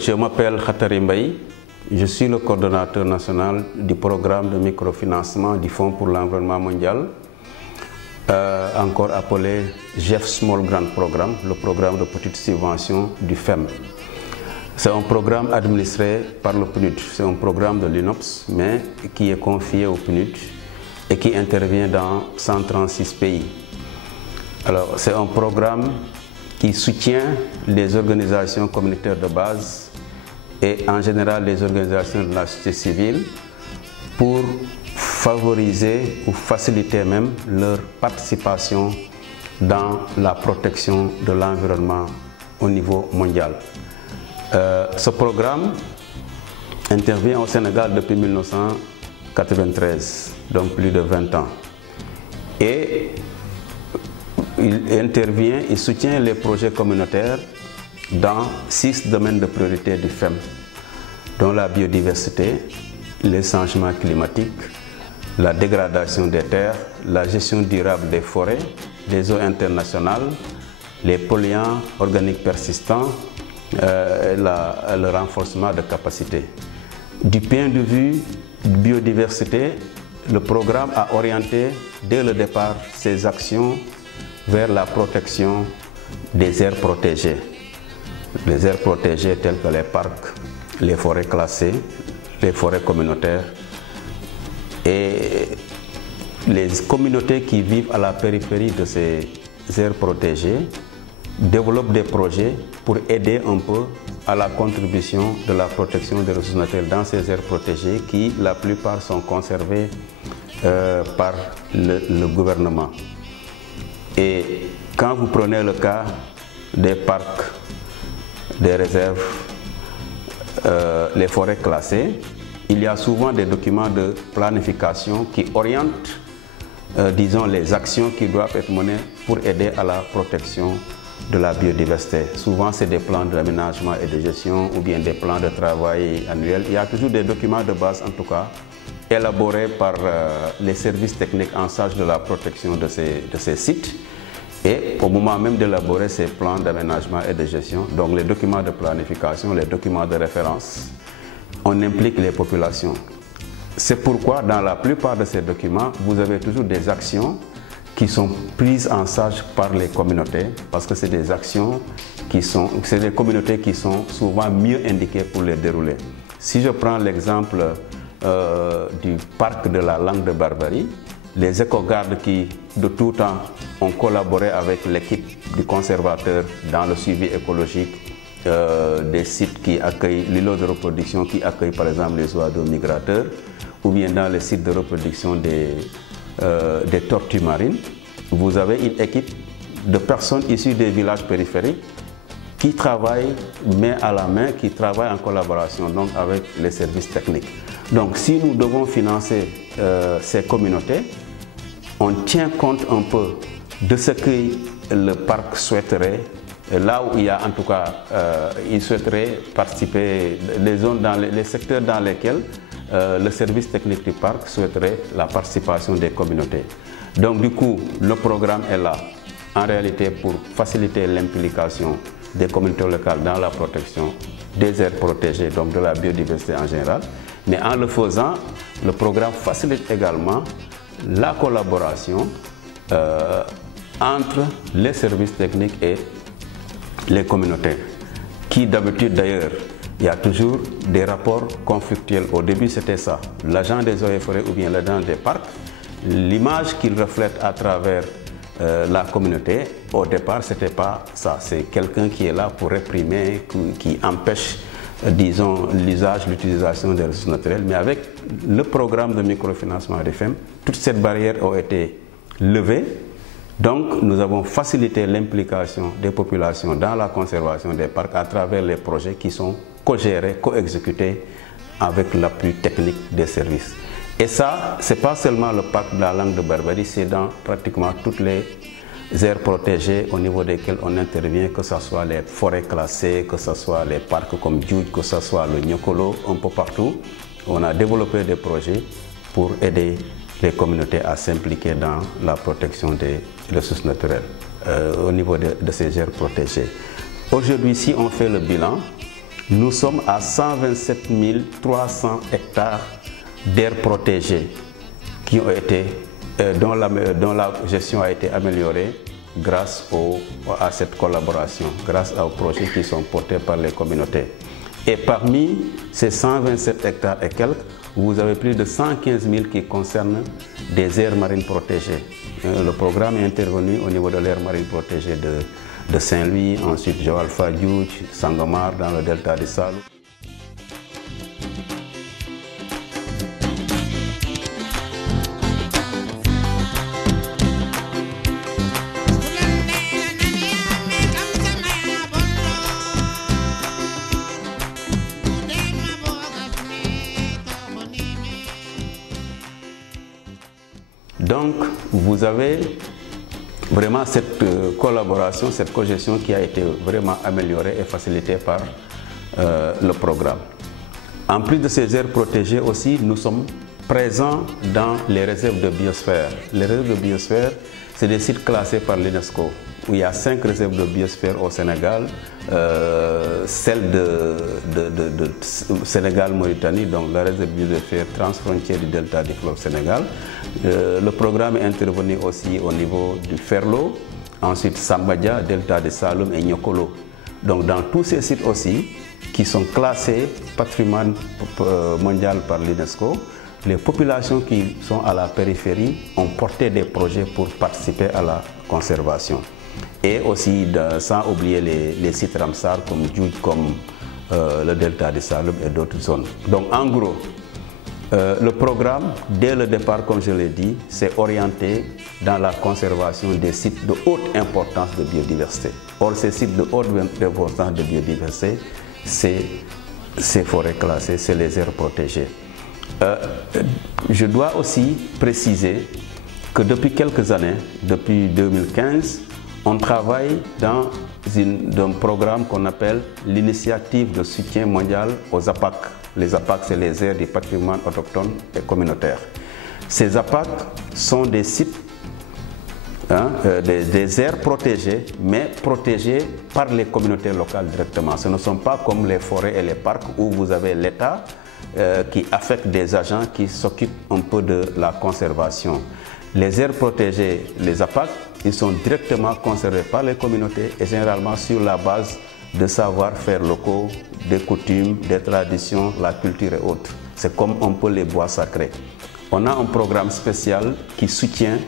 je m'appelle Khatari Mbaye, je suis le coordonnateur national du programme de microfinancement du Fonds pour l'environnement mondial, encore appelé GEF Small Grant Programme, le programme de petite subvention du FEM. C'est un programme administré par le PNUD, c'est un programme de l'UNOPS, mais qui est confié au PNUD et qui intervient dans 136 pays. Alors, c'est un programme qui soutient les organisations communautaires de base et en général les organisations de la société civile pour favoriser ou faciliter même leur participation dans la protection de l'environnement au niveau mondial. Ce programme intervient au Sénégal depuis 1993, donc plus de 20 ans. Et il soutient les projets communautaires dans 6 domaines de priorité du FEM, dont la biodiversité, les changements climatiques, la dégradation des terres, la gestion durable des forêts, les eaux internationales, les polluants organiques persistants, le renforcement de capacités. Du point de vue biodiversité, le programme a orienté dès le départ ses actions vers la protection des aires protégées. Les aires protégées telles que les parcs, les forêts classées, les forêts communautaires et les communautés qui vivent à la périphérie de ces aires protégées développent des projets pour aider un peu à la contribution de la protection des ressources naturelles dans ces aires protégées qui, la plupart, sont conservées par le gouvernement. Et quand vous prenez le cas des parcs, des réserves, les forêts classées, il y a souvent des documents de planification qui orientent, disons, les actions qui doivent être menées pour aider à la protection de la biodiversité. Souvent, c'est des plans d'aménagement et de gestion ou bien des plans de travail annuels. Il y a toujours des documents de base, en tout cas, élaborés par les services techniques en charge de la protection de ces sites. Et au moment même d'élaborer ces plans d'aménagement et de gestion, donc les documents de planification, les documents de référence, on implique les populations. C'est pourquoi dans la plupart de ces documents, vous avez toujours des actions qui sont prises en charge par les communautés, parce que c'est des actions c'est des communautés qui sont souvent mieux indiquées pour les dérouler. Si je prends l'exemple du parc de la Langue de Barbarie, les éco-gardes qui, de tout temps, ont collaboré avec l'équipe du conservateur dans le suivi écologique des sites qui accueillent l'îlot de reproduction, qui accueillent par exemple les oiseaux migrateurs, ou bien dans les sites de reproduction des tortues marines. Vous avez une équipe de personnes issues des villages périphériques qui travaillent main à la main, qui travaillent en collaboration donc avec les services techniques. Donc si nous devons financer ces communautés, on tient compte un peu de ce que le parc souhaiterait, là où il y a en tout cas, il souhaiterait participer, les secteurs dans lesquels le service technique du parc souhaiterait la participation des communautés. Donc du coup, le programme est là, en réalité pour faciliter l'implication des communautés locales dans la protection des aires protégées, donc de la biodiversité en général. Mais en le faisant, le programme facilite également la collaboration entre les services techniques et les communautés, qui d'habitude d'ailleurs, il y a toujours des rapports conflictuels. Au début c'était ça, l'agent des eaux et forêts ou bien l'agent des parcs, l'image qu'il reflète à travers la communauté, au départ c'était pas ça, c'est quelqu'un qui est là pour réprimer, qui empêche disons, l'usage, l'utilisation des ressources naturelles. Mais avec le programme de microfinancement des FEM, toutes ces barrières ont été levées. Donc, nous avons facilité l'implication des populations dans la conservation des parcs à travers les projets qui sont co-gérés, co-exécutés avec l'appui technique des services. Et ça, ce n'est pas seulement le parc de la Langue de Barbarie, c'est dans pratiquement toutes les aires protégées au niveau desquelles on intervient, que ce soit les forêts classées, que ce soit les parcs comme Djoudj, que ce soit le Niokolo, un peu partout. On a développé des projets pour aider les communautés à s'impliquer dans la protection des ressources naturelles au niveau de ces aires protégées. Aujourd'hui, si on fait le bilan, nous sommes à 127 300 hectares d'aires protégées qui ont été, dont la gestion a été améliorée grâce à cette collaboration, grâce aux projets qui sont portés par les communautés. Et parmi ces 127 hectares et quelques, vous avez plus de 115 000 qui concernent des aires marines protégées. Le programme est intervenu au niveau de l'aire marine protégée de Saint-Louis, ensuite Joal-Fadiouth, Sangomar dans le delta du Saloum. Donc, vous avez vraiment cette collaboration, cette cogestion qui a été vraiment améliorée et facilitée par le programme. En plus de ces aires protégées aussi, nous sommes présents dans les réserves de biosphère. Les réserves de biosphère, c'est des sites classés par l'UNESCO, où il y a 5 réserves de biosphère au Sénégal, celle de Sénégal-Mauritanie, donc la réserve de biosphère transfrontière du delta du fleuve Sénégal. Le programme est intervenu aussi au niveau du Ferlo, ensuite Sambadia, delta de Saloum et Nyokolo. Donc dans tous ces sites aussi, qui sont classés patrimoine mondial par l'UNESCO, les populations qui sont à la périphérie ont porté des projets pour participer à la conservation. Et aussi, sans oublier les sites Ramsar comme Djoudj, comme le delta de Saloum et d'autres zones. Donc en gros, le programme, dès le départ, comme je l'ai dit, s'est orienté dans la conservation des sites de haute importance de biodiversité. Or, ces sites de haute importance de biodiversité, c'est ces forêts classées, c'est les aires protégées. Je dois aussi préciser que depuis quelques années, depuis 2015, on travaille dans un programme qu'on appelle l'initiative de soutien mondial aux APAC. Les APAC, c'est les aires du patrimoine autochtone et communautaire. Ces APAC sont des sites, des aires protégées, mais protégées par les communautés locales directement. Ce ne sont pas comme les forêts et les parcs où vous avez l'État qui affecte des agents qui s'occupent un peu de la conservation. Les aires protégées, les APAC, ils sont directement conservés par les communautés et généralement sur la base de savoir-faire locaux, des coutumes, des traditions, la culture et autres. C'est comme un peu les bois sacrés. On a un programme spécial qui soutient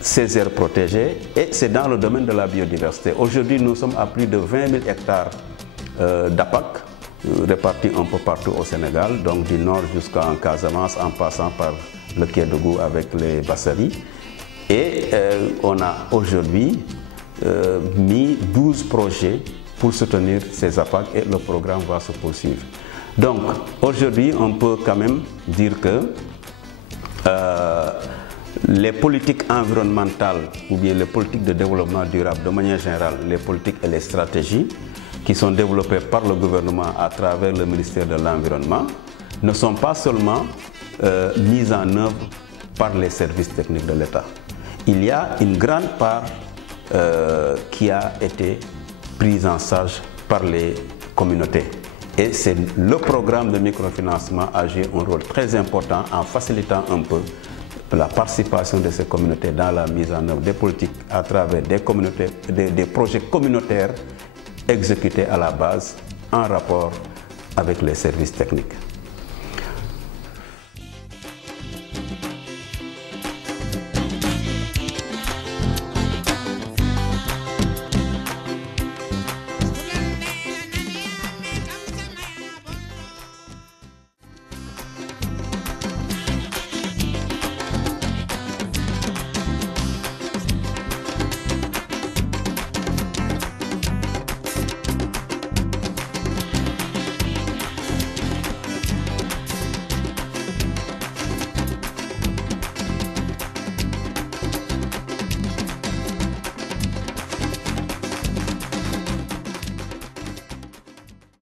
ces aires protégées et c'est dans le domaine de la biodiversité. Aujourd'hui, nous sommes à plus de 20 000 hectares d'APAC répartis un peu partout au Sénégal, donc du nord jusqu'en Casamance, en passant par le Kédougou avec les Bassari. Et on a aujourd'hui mis 12 projets pour soutenir ces APAC et le programme va se poursuivre. Donc aujourd'hui, on peut quand même dire que les politiques environnementales ou bien les politiques de développement durable de manière générale, les politiques et les stratégies qui sont développées par le gouvernement à travers le ministère de l'Environnement ne sont pas seulement mises en œuvre par les services techniques de l'État. Il y a une grande part qui a été prise en charge par les communautés. Et c'est le programme de microfinancement a joué un rôle très important en facilitant un peu la participation de ces communautés dans la mise en œuvre des politiques à travers des projets communautaires exécutés à la base en rapport avec les services techniques.